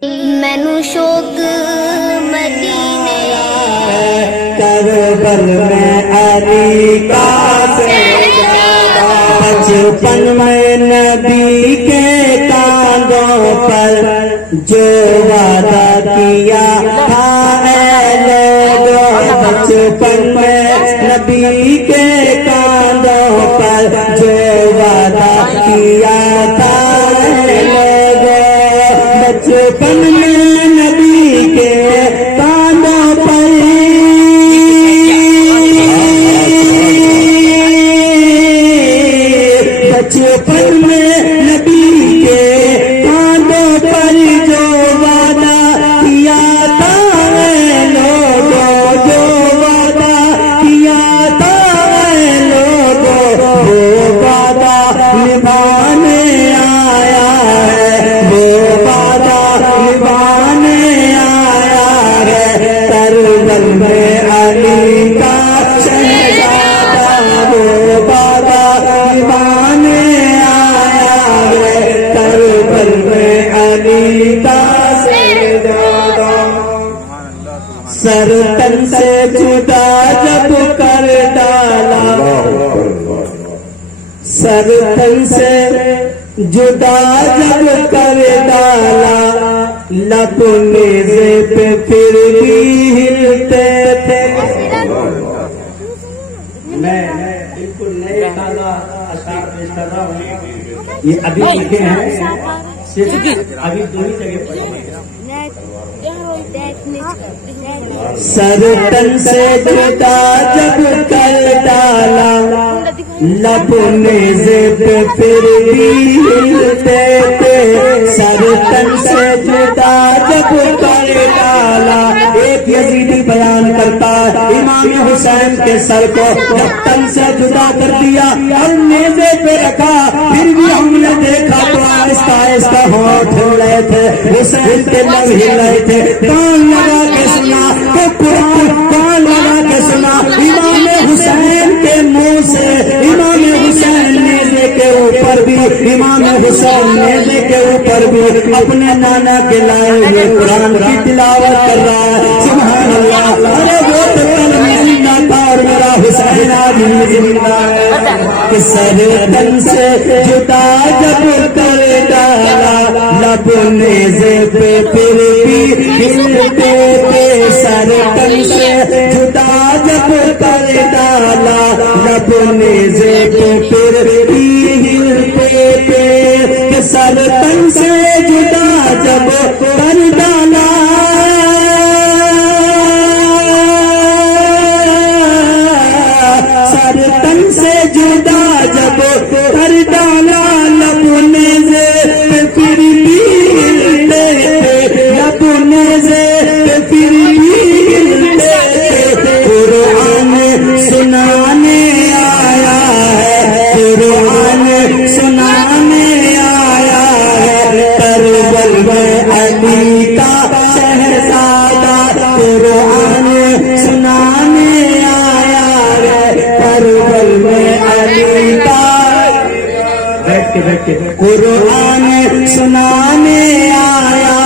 مینو شوق مدینے کربل میں علی کا سجدہ، بچپن میں نبی کے کاندھوں پر جو وعدہ کیا تھا اے لوگوں، بچپن میں نبی کے کاندھوں پر جو وعدہ کیا تھا اے لوگوں، بچپن میں نبی کے کاندھوں پر بچپن میں نبی کے کاندھوں پر جو وعدہ کیا تھا اے لوگوں، جو وعدہ کیا تھا اے لوگوں، وہ وعدہ نبھانے آیا ہے، وہ وعدہ نبھانے آیا ہے، کربل میں علی کا شہزادہ، وہ وعدہ نبھانے آیا ہے، کربل میں علی کا شہزادہ، سر تن سے جدا جب کر ڈالا، سر تن سے جدا جب کر ڈالا، لب نیزے پہ پھر بھی ہلتے تھے۔ میں بالکل نئے تازہ اشعار پیش کر رہا ہوں، یہ ابھی لکھے ہیں، ابھی دو ہی جگہ پڑھے۔ سر تن سے جدا جب کر ڈالا، لب نیزے پہ پھر بھی ہلتے تھے، سر تن سے جدا جب کر ڈالا۔ ایک یزیدی بیان کرتا ہے، امام حسین کے سر کو جب تن سے جدا کر دیا اور نیزے پہ رکھا، پھر بھی ہم نے دیکھا تو آہستہ آہستہ ہونٹ ہل رہے تھے، حسین کے لب ہل رہے تھے، کان لگا کے سنا تو کان لگا کے سنا امام حسین کے منہ سے، امام حسین نیزے کے اوپر بھی، امام حسین نیزے کے اوپر بھی اپنے نانا کے لائے ہوئے قرآن کی تلاوت کر رہا ہے۔ سبحان اللہ، ارے وہ تو کل زندہ تھا اور میرا حسین آج زندہ ہے۔ کہ سر تن سے جدا جب کر ڈالا، لب نیزے پہ پھر بھی ہلتے تھے، سر تن سے جدا جب کر ڈالا، لب نیزے پہ پھر بھی ہلتے تھے، کہ سر تن سے جدا جب کر ڈالا، سر تن سے جدا جب کر ڈالا، لب نیزے پہ پھر بھی ہلتے تھے، لب نیزے پہ پھر بھی ہلتے تھے۔ قرآن سنانے آیا ہے، قرآن سنانے آیا ہے، کربل میں علی کا شہزادہ، قرآن سنانے آیا ہے، کربل میں علی کا، قرآن سنانے آیا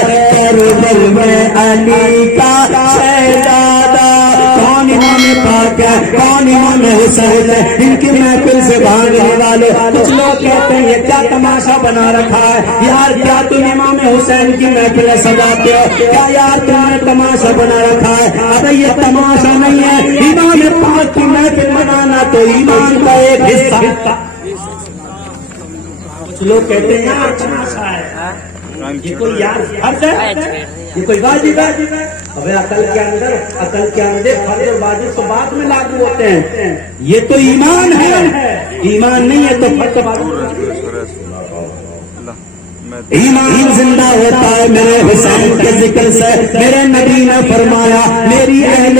ہے، کربل میں علی کا شہزادہ۔ کون امام پاک ہے، کون امام حسین ہے، ان کی محفل سے بھاگنے والے کچھ لوگ کہتے ہیں یہ کیا تماشا بنا رکھا ہے یار، کیا تم امام حسین کی محفل سجاتے ہو، کیا یار تم نے تماشا بنا رکھا ہے؟ ارے یہ تماشا نہیں ہے، امام پاک کی محفل بنانا تو ایمان کا ایک حصہ۔ کچھ لوگ کہتے ہیں یار تماشا ہے، یہ کوئی یار فرض ہے، یہ کوئی واجب ہے؟ ابھی عقل کے اندر فرض اور واجب تو بعد میں لاگو ہوتے ہیں، یہ تو ایمان ہے، ایمان نہیں ہے تو ایمان زندہ ہوتا ہے میرے حسین کے ذکر سے۔ میرے نبی نے فرمایا میری اہل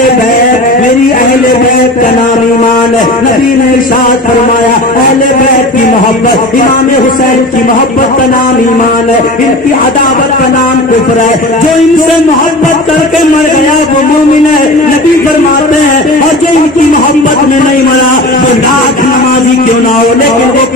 بیت کا نام ایمان ہے۔ نبی نے ارشاد فرمایا اہل بیت کی محبت، امام حسین کی محبت کا نام ایمان ہے، ان کی عداوت کا نام کفر ہے۔ جو ان سے محبت کر کے مر گیا وہ مومن ہے، نبی فرماتے ہیں، اور جو ان کی محبت میں نہیں مرا وہ لاکھ نمازی کیوں نہ ہو لیکن وہ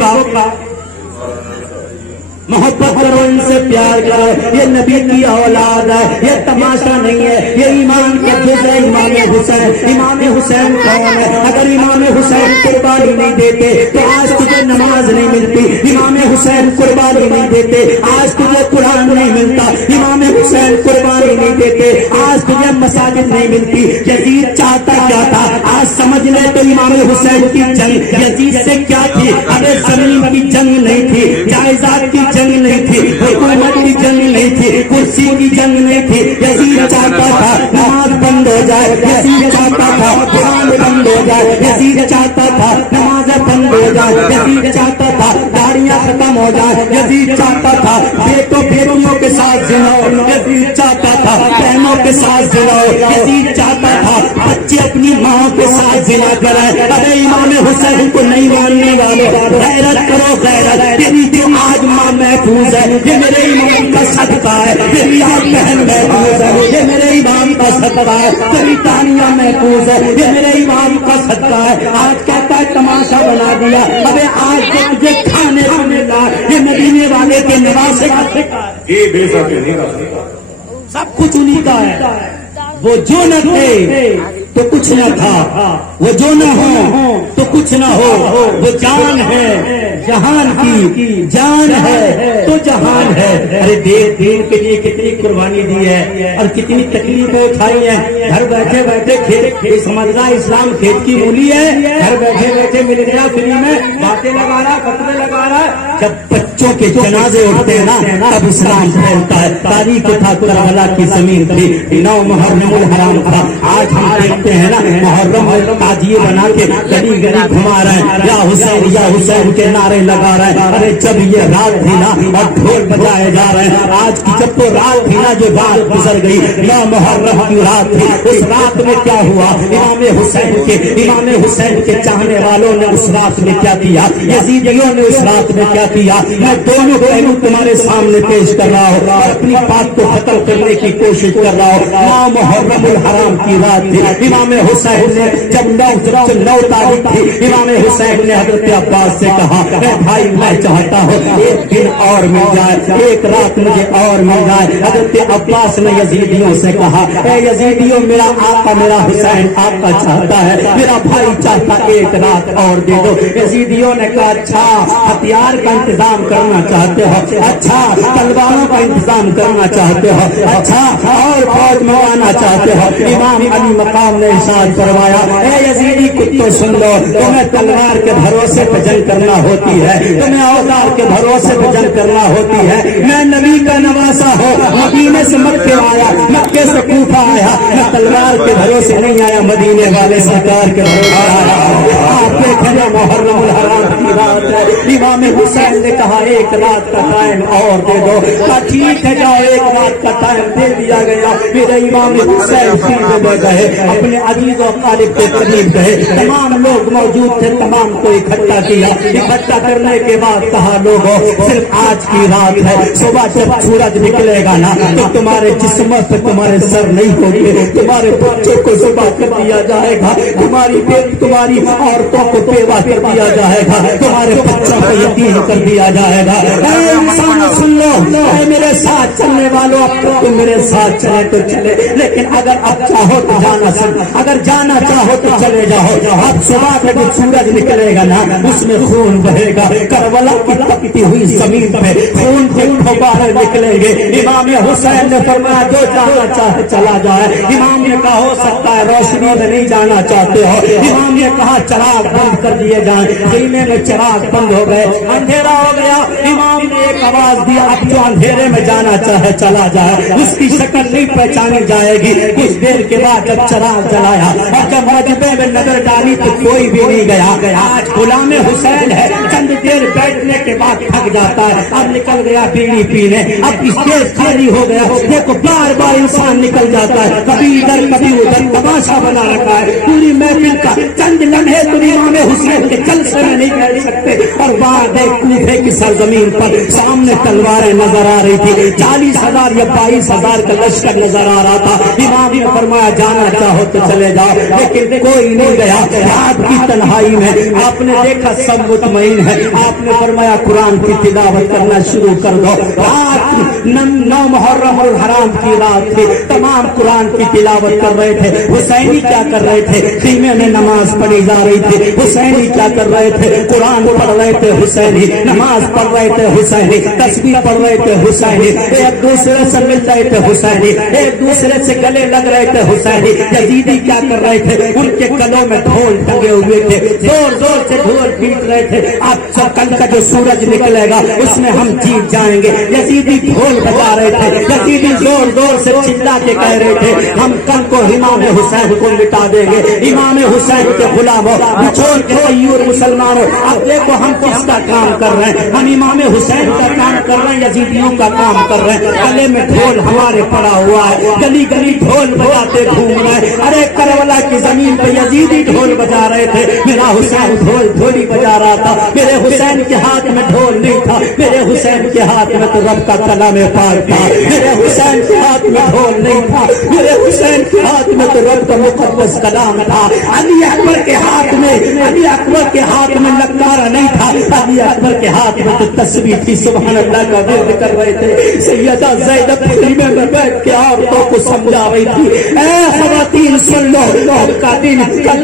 محبت کرو، ان سے پیار کرو، یہ نبی کی اولاد ہے، یہ تماشا نہیں ہے، یہ ایمان کے جز ہے۔ امام حسین، امام حسین کون ہے؟ اگر امام حسین قربانی نہیں دیتے تو آج تجھے نماز نہیں ملتی، امام حسین قربانی نہیں دیتے آج تجھے قرآن نہیں ملتا، امام حسین قربانی نہیں دیتے آج تجھے مساجد نہیں ملتی۔ یزید چاہتا کیا تھا آج سمجھ لے تو امام حسین کی جنگ یزید سے کیا تھی؟ ارے زمین کی جنگ نہیں تھی، جائیداد کی جنگ نہیں تھی، حکومت کی جنگ نہیں تھی، کرسی کی جنگ نہیں تھی۔ یزید چاہتا تھا نماز بند ہو جائے، یزید چاہتا تھا قرآن بند ہو جائے، یزید چاہتا تھا نمازیں بند ہو جائے، یزید چاہتا تھا گاڑیاں ختم ہو جائے، یزید چاہتا تھا بیٹوں بیٹیوں کے ساتھ جلاؤ، یزید چاہتا تھا بہنوں کے ساتھ جلاؤ، یزید چاہتا تھا بچے اپنی ماں کے ساتھ جلا کریں۔ ارے امام حسین کو نہیں ماننے والے غیرت کرو، غیرت تیری جو آج ماں محفوظ ہے یہ میرے امام کا صدقہ ہے، تیری آج بہن محفوظ ہے یہ میرے امام کا صدقہ ہے، تیری تانیہ محفوظ ہے یہ میرے امام کا صدقہ ہے۔ آج کہتا ہے تماشا بنا دیا، ابے آج جو تجھے کھانے کو ملا یہ مدینے والے کے نواسے کا سب کچھ انہیں کا ہے۔ وہ جو نہ تھے تو کچھ نہ تھا، وہ جو نہ ہو تو کچھ نہ ہو، وہ جان ہے جہان کی، جان ہے تو جہان ہے۔ ارے دین کے لیے کتنی قربانی دی ہے اور کتنی تکلیفیں اٹھائی ہیں۔ گھر بیٹھے بیٹھے کھیت سمجھ رہا اسلام کھیت کی مولی ہے، گھر بیٹھے بیٹھے مل گیا فری میں باتیں لگا رہا، فتوے لگا رہا۔ جب بچوں کے جنازے اٹھتے ہیں نا تب اسلام پھیلتا ہے۔ تاریخ تھا کربلا کی زمین تھی، 9 محرم الحرام تھا۔ آج ہم دیکھتے ہیں نا محرم تاجیے بنا کے گلی گلی گھما رہے ہیں، یا حسین یا حسین کے نعرے لگا رہے ہیں۔ ارے جب یہ رات تھی نا اور ڈھول بجائے جا رہے ہیں، آج کی جب تو رات تھی نا جو رات گزر گئی، یا محرم کی رات تھی، اس رات میں کیا ہوا؟ امام حسین کے چاہنے والوں نے اس رات میں کیا کیا، یزیدیوں نے اس رات میں کیا کیا، میں دونوں پہلو تمہارے سامنے پیش کر رہا ہوں اور اپنی بات کو ختم کرنے کی کوشش کر رہا ہوں۔ 9 محرم الحرام کی رات تھی، امام حسین نے جب 9 تاریخ تھی، امام حسین نے حضرت عباس سے کہا اے بھائی میں چاہتا ہوں ایک دن اور مل جائے، ایک رات مجھے اور مل جائے۔ حضرت عباس نے یزیدیوں سے کہا اے یزیدیوں میرا آقا میرا حسین آقا چاہتا ہے، میرا بھائی چاہتا ایک رات اور دے دو۔ یزیدیوں نے کہا اچھا ہتھیار کا انتظام کرنا چاہتے ہو، اچھا تلواروں کا انتظام کرنا چاہتے ہو، اچھا اور فوج منگوانا چاہتے ہو۔ امام علی مقام نے ارشاد فرمایا اے یزیدی کتوں سن لو، تمہیں تلوار کے بھروسے پہ جنگ کرنا ہوتی ہے، تمہیں اوزار کے بھروسے پہ جنگ کرنا ہوتی ہے۔ میں نبی کا نواسا ہو، مدینے سے مکے آیا، مکے سے کوفہ آیا، میں تلوار کے بھروسے نہیں آیا، مدینے والے سرکار کے بھروسے آیا۔ آپ دیکھیں محرم الحرام کی رات ہے، امام حسین نے کہا ایک رات کا ٹائم اور دے دو، کہا ٹھیک ہے جاؤ ایک رات کا ٹائم دے دیا گیا۔ پھر امام حسین سیدھے میں گئے، اپنے عزیز و قارب کے قریب گئے، تمام لوگ موجود تھے، تمام کو اکٹھا کیا، اکٹھا کرنے کے بعد کہا لوگوں صرف آج کی رات ہے، صبح جب سورج نکلے گا نا تو تمہارے جسموں پہ تمہارے سر نہیں ہوگے، تمہارے بچوں کو ذبح کر دیا جائے گا، تمہاری عورتوں کو بیوہ کر دیا جائے گا، تمہارے بچوں کو یتیم کر دیا جائے گا۔ اے انسان سن لو، اے میرے ساتھ چلنے والوں اب تو تم میرے ساتھ چلے تو چلے، لیکن اگر اب چاہو تو جانا اگر جانا چاہو تو چلے جاؤ۔ اب صبح کا جو سورج نکلے گا نا اس میں خون بہے گا، کربلا کی تپتی ہوئی زمین پہ خون کے فوارے نکلیں گے۔ امام حسین نے فرمایا جو جانا چاہے چلا جائے۔ امام نے کہا ہو سکتا ہے روشنی میں نہیں جانا چاہتے ہو، امام نے کہا چراغ بند کر دیے جائیں، خیمے میں چراغ بند ہو گئے، اندھیرا ہو گیا۔ امام نے ایک آواز دیا اب جو اندھیرے میں جانا چاہے چلا جائے، اس کی شکل نہیں پہچانی جائے گی۔ کچھ دیر کے بعد جب چراغ جلایا اور جب مجمع میں نظر ڈالی تو کوئی بھی نہیں گیا۔ آج غلام حسین ہے، چند دیر بیٹھنے کے بعد تھک جاتا ہے، اب نکل گیا بیڑی پینے، اب اسٹیج خالی ہو گیا۔ دیکھو بار بار انسان نکل جاتا ہے، کبھی ادھر کبھی ادھر، تماشا بنا رکھا ہے پوری محفل کا۔ چند لمحے تو امام حسین کے جلسے میں نہیں بیٹھ سکتے اور باہر دیکھ کوفے کی سرزمین پر سامنے تلواریں نظر آ رہی تھی، 40,000 یا 22,000 کا لشکر نظر آ رہا تھا۔ امام نے فرمایا جانا چاہو تو چلے جاؤ، لیکن کوئی نہیں گیا۔ رات کی تنہائی میں آپ نے دیکھا سب مطمئن ہے، آپ نے فرمایا قرآن کی تلاوت کرنا شروع کر دو۔ رات 9 محرم الحرام کی رات تھی، تمام قرآن کی تلاوت کر رہے تھے۔ حسینی کیا کر رہے تھے؟ خیمے میں نماز پڑھی جا رہی تھی۔ حسینی کیا کر رہے تھے؟ قرآن پڑھ رہے تھے حسینی، نماز پڑھ رہے تھے حسینی، تسبیح پڑھ رہے تھے حسینی، ایک دوسرے سے مل رہے تھے حسینی، ایک دوسرے سے گلے لگ رہے تھے حسینی۔ یزیدی کیا کر رہے تھے؟ ان کے گلوں میں ڈھول ٹنگے ہوئے تھے، زور زور سے ڈھول پیٹ رہے تھے۔ اب کل کا جو سورج نکلے گا اس میں ہم جیت جائیں گے۔ یزیدی ڈھول بجا رہے تھے، یزیدی زور زور سے چلا کے کہہ رہے تھے ہم کل کو امام حسین کو مٹا دیں گے، امام حسین کے غلاموں بچھوڑ کے غیور مسلمانوں۔ اب دیکھو ہم کس کا کام کر رہے ہیں، ہم امام حسین کا کام کر رہے ہیں، یزیدیوں کا کام کر رہے ہیں۔ گلے میں ڈھول ہمارے پڑا ہوا ہے، گلی گلی ڈھول بجاتے گھوم رہے ہیں۔ ارے کربلا کی زمین پہ یزیدی ڈھول بجا رہے تھے، میرا حسین ڈھولی بجا رہا تھا۔ میرے حسین کے ہاتھ میں ڈھول نہیں تھا، میرے حسین کے ہاتھ میں تو رب کا کلام پاک تھا۔ میرے حسین کے ہاتھ میں ڈھول نہیں تھا، میرے حسین کے ہاتھ میں تو رب کا مقدس کلام تھا۔ علی اکبر کے ہاتھ میں، علی اکبر کے ہاتھ میں لکارا نہیں تھا، علی اکبر کے ہاتھ میں تو تسبیح تھی، سبحان اللہ کا ورد کر رہے تھے۔ سیدہ زینب خیمے میں بیٹھ کے عورتوں کو سمجھا رہی تھی، اے خواتین سن لو، کل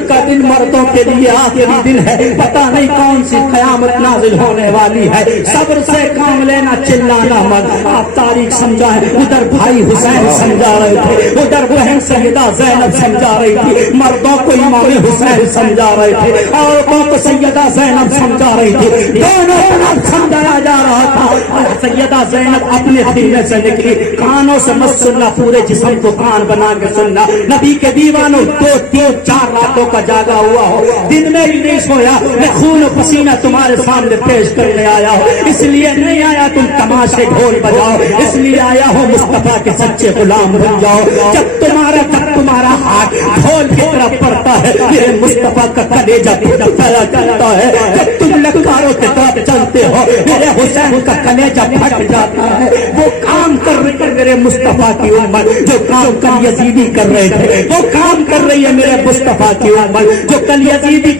کا دن مردوں کے لیے آخری دن ہے، پتہ نہیں کون سی قیامت نازل ہونے والی ہے، صبر سے کام لینا، چلانا مت۔ آپ تاریخ سمجھائیں، ادھر بھائی حسین سمجھا رہے تھے، ادھر بہن سیدہ زینب سمجھا رہی تھی، مردوں کو امام حسین سمجھا رہے تھے، عورتوں کو سیدہ زینب سمجھا رہی تھی، دونوں طرف سمجھایا جا رہا تھا۔ سیدہ زینب اپنے خیمے سے نکلی، کانوں سے مت سننا، پورے جسم کو کان بنا کے سننا۔ نبی کے دیوانوں 2 3 4 راتوں کا جاگا ہوا ہو، دن میں ہی نہیں سویا، میں خون و پسینہ تمہارے سامنے پیش کرنے آیا ہوں، اس لیے نہیں آیا تم تماشے ڈھول بجاؤ، اس لیے آیا ہوں مصطفیٰ کے سچے غلام بن جاؤ۔ جب تمہارا ہاتھ ڈھول کی طرف پڑتا ہے، میرے مصطفیٰ کا کلیجہ پھٹتا چلتا ہے، جب تم لکاروں کے طرف چلتے ہو، میرے حسین کا کلیجہ پھٹ جاتا ہے۔ وہ کام کر میرے مصطفیٰ کی امت، جو کام کل یزیدی کر رہے تھے، وہ کام کر رہی ہے میرے مصطفیٰ کی امت، جو کل یزیدی